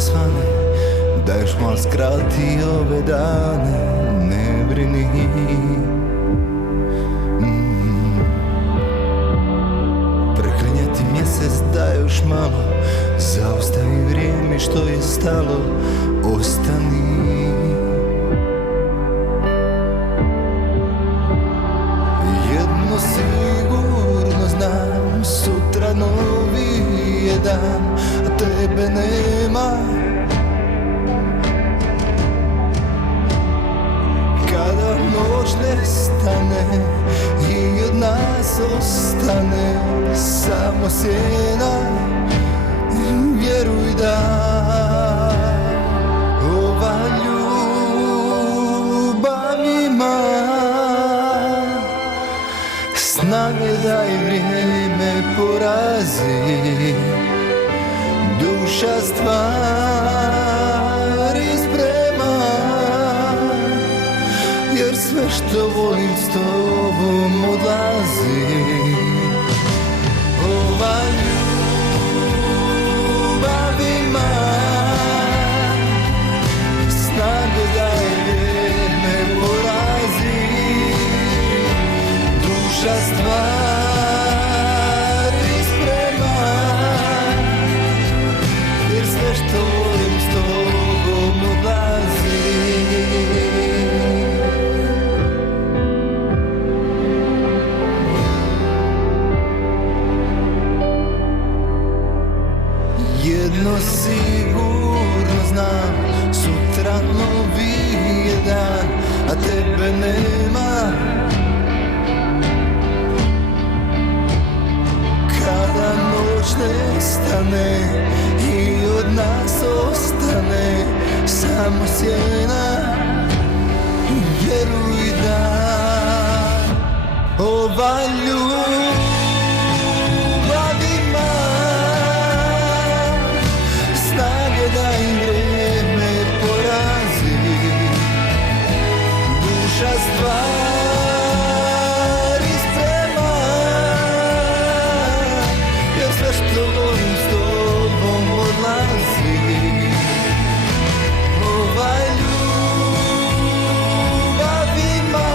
svane, da još mal skrati ove dane, ne brini. Preklinjati mjesec da još malo, zaustavi vrijeme što je stalo, ostani. Jedno sigurno znam, sutra novi je dan, a tebe nema. Kada noć nestane i od nas ostane samo sjena, vjeruj da ova ljubav ima snage da i vrijeme porazi. Duša stvari sprema, jer sve što volim s tobom odlazi. Ova ljubav ima snage da i vrijeme porazi. Duša stvari sprema, jer sve što volim s tobom odlazi. Jedno sigurno znam, sutra novi je dan, a tebe nema. Kada noć nestane i od nas ostane samo sjena, vjeruj da ova ljubav ima snage da i vrijeme porazi. Duša stvari sprema, jer sve što volim s tobom odlazi. Ova ljubav ima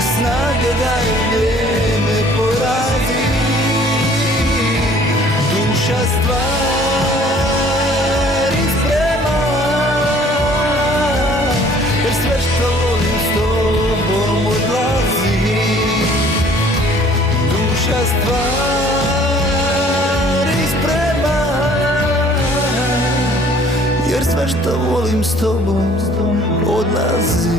snage da i vrijeme porazi. Duša stvari sprema, jer sve što volim s tobom odlazi. Duša stvari sprema, jer sve što volim s tobom odlazi.